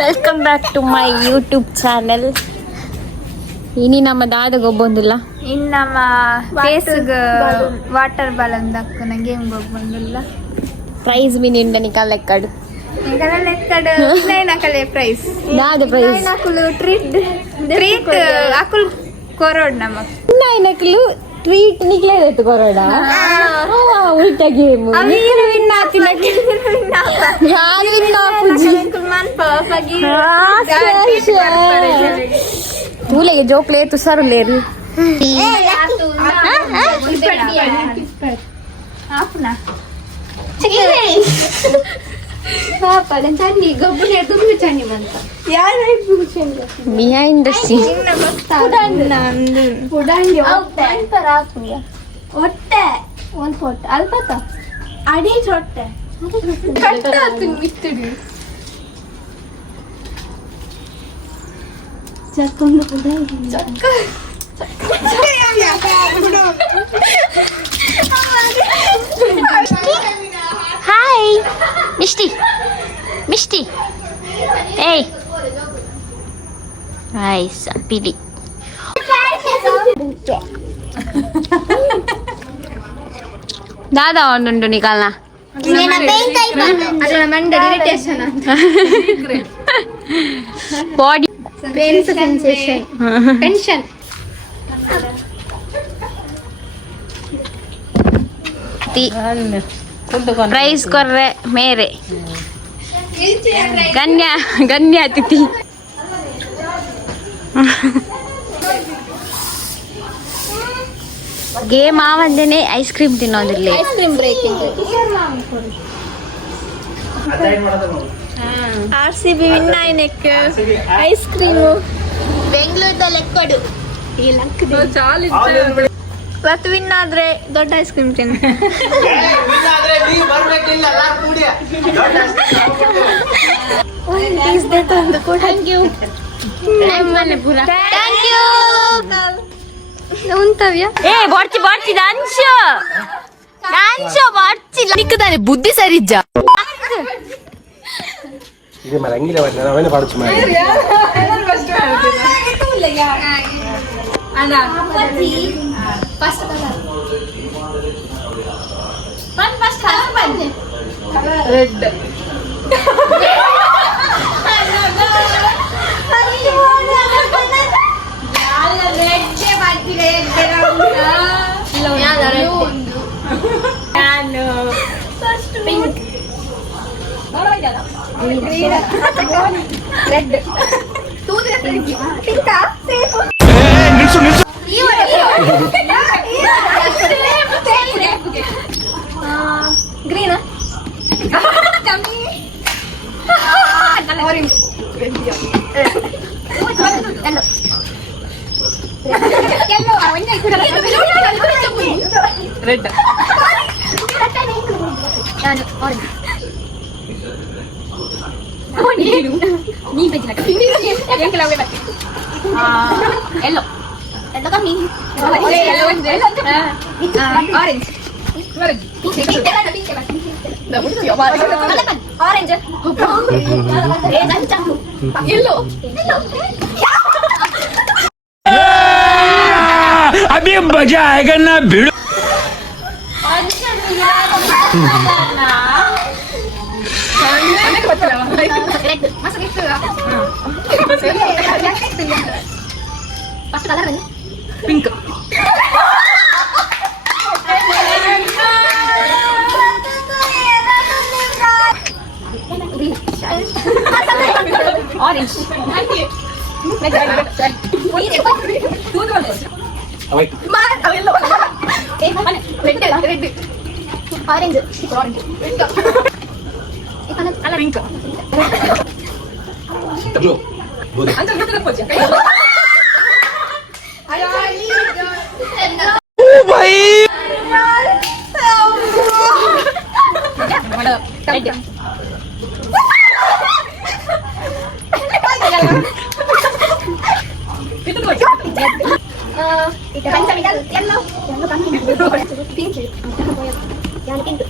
Welcome back to my YouTube channel. ಇನಿ ನಮ್ಮ ದಾದ ಗೊಬ್ಬೊಂದಿಲ್ಲ, ಇನ್ನು ನಮ್ಮ ಫೇಸ್ಗೆ ವಾಟರ್ ಬಾಲನ್ ದಕ್ಕನ ಗೇಮ್ ಗೊಬ್ಬೊಂದಿಲ್ಲ. ಪ್ರೈಸ್ ಮಿನಿಂಡ ನಿಕಲೆಕ್ಕಡು ಪ್ರೈಸ್ ದಾದ ಪ್ರೈಸ್ ಟ್ರೀಟ್ ಅಕುಲ್ ಕೊರೋಡ್ ನಮಕ್ ನಕಲು ಟ್ರೀಟ್ ನಿಕ್ಲೇದತ್ತು ಕೊರೋಡ ಉಲ್ಟಾ ಗೇಮ್ ತೂಲೆಗೆ ಜೋಕ್ಲೆ ತುಸಾರು ಲೇರು ಬಿಹೈಂಡ್ ದ ಸೀನ್ ಹೊಟ್ಟೆ ಒಂದು ಹೊಟ್ಟೆ ಅಲ್ಪತ ಅಡಿ ಹೊಟ್ಟೆ ಮಿತ್ತಡಿ ಚಕ್ಕೊಂಡು ಹಾಯ್ ಮಿಷ್ಟಿ ಮಿಷ್ಟಿ ಏಯ್ ಹಾಯ್ ಸಂಪಿಡಿ ದಾದಾ ಒಂದುಂಟು ನಿಕಾಲ್ನ ಬಾಡಿ ಟೆನ್ಷನ್ ಪ್ರೈಸ್ ಕೊರ್ರೆ ಮೇರೆ ಗಣ್ಯ ಗಣ್ಯ ಅತಿಥಿ ಗೇಮ್ ಆವಂದೇನೆ ಐಸ್ ಕ್ರೀಮ್ ತಿನ್ನೋದಿಲ್ಲ. Ice cream breaking RCB win ಆಯ್ನೆಕ್ ಐಸ್ ಕ್ರೀಮು ಬೆಂಗಳೂರದ ಲೆಕ್ಕಡು ಇವತ್ತು ವಿನ್ ಆದ್ರೆ ದೊಡ್ಡ ಐಸ್ ಕ್ರೀಮ್ ತಿನ್ನು. ಏ ಬರ್ಚಿ ಬರ್ಚಿ ದಾನ್ಶು ದಾನ್ಶು ಬರ್ಚಿ ನಿಕ್ಕದಾನೆ ಬುದ್ಧಿ ಸರಿಜ್ಜ ಇದು ಮರ ಅಂಗಿಲ ವರ್ತನೆ ಅವನೇ ಪಾಡುಚು ಮಾಡಿ ಅಣ್ಣ ಫಸ್ಟ್ ಕಲರ್ ಫಸ್ಟ್ ಕಲರ್ ಬನ್ನಿ ರೆಡ್ ಪಿಂಕ್ ರೆಡ್ ಪಿಂಕಾ ಸೇಫ್ ಗ್ರೀನ್ ಆರೆಂಜ್ ರೆಡ್ ನೀ ಎಲ್ಲೋ ಎಲ್ಲೋ ಕಮ್ಮಿ ಆರೆಂಜ್ ಆರೆಂಜ್ ಎಲ್ಲೋ अभी मजा आएगा ना भिड़ो pink orange red orange pink भाई ಪಿಂಕ್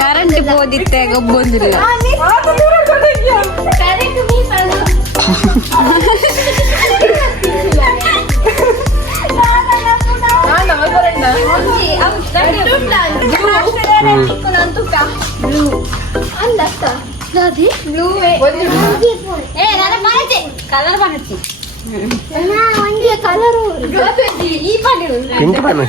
ಕರೆಂಟ್ ಬೋದಿತ್ತೆ ಗೊಬ್ಬೊಂದಿಲ್ಲ ಕಲರ್ ಬರತ್ತೆ ಪಿಂಕ್ ಬಣ್ಣ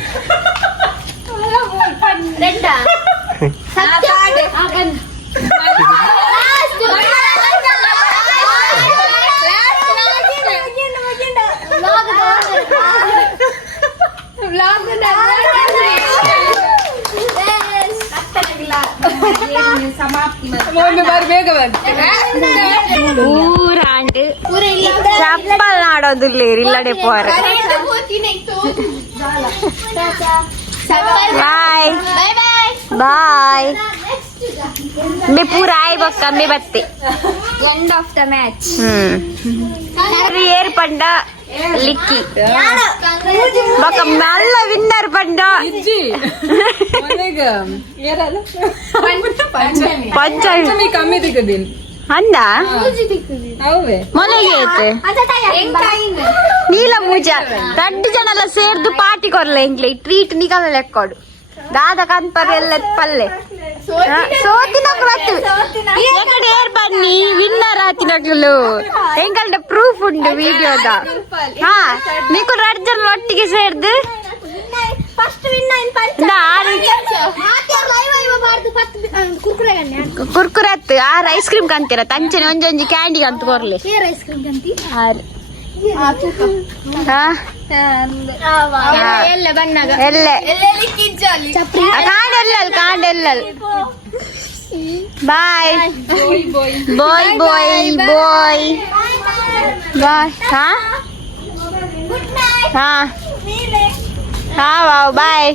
ಊರಾಂಡ್ ಚಪ್ಪಲ್ ನಾಡೋದಿಲ್ಲ ಇಲ್ಲಡೆ ಪೋರ ಬಾಯ್ ಬಾಯ್ ಮೇ ಪೂರ ಆಯ್ ಬಕ್ಕ ಮೇ ಬತ್ತೆ end of the match air ಪಂಡ ಲಿಕ್ಕಿ ಬಕ್ಕ ಮಲ್ಲ ವಿನ್ನರ್ ಪಂಡ ಪಂಚಾಯತ್ ಕಮ್ಮಿ ದಿಕ್ಕದಿನ್ ಅಂದ ಅವೇ ಮೊಲಗೆ ಐತೆ ನೀಲ ಮೂಜ ದಡ್ಡು ಜನಲ್ಲ ಸೇರ್ದು ಪಾರ್ಟಿ ಕೊರ್ಲೆ ಇಂಗ್ಲಿ ಟ್ರೀಟ್ ನಿಗಲ ಲೆಕ್ಕೋಡು ದಾದ ಕಂಪರ್ ಎಲ್ಲ ಪಲ್ಲೆ ಸೋತಿನಕ್ ಬರ್ತೀವಿ ಏರ್ ಬನ್ನಿ ವಿನ್ನರ್ ಆತಿನಕ್ಲು ಎಂಗಲ್ಡ ಪ್ರೂಫ್ ಉಂಡು ವಿಡಿಯೋದ ಹಾ ನೀಕು 2 ಜನ ಒಟ್ಟಿಗೆ ಸೇರ್ದು ಕುರ್ಕುರೆ ಅತ್ತು 6 ಐಸ್ ಕ್ರೀಮ್ ಕಂತೀರ ತಂಚನೆ ಒಂಜೊಂಜಿ ಕ್ಯಾಂಡಿ ಕಂತು ಕೊರ್ಲಿ ಕಾಂಡೆಲ್ಲಲ್ ಬಾಯ್ ಬಾಯ್ ಬಾಯ್ ಬಾಯ್ ಬಾಯ್ ಹಾ ಹಾ ಬಾಯ್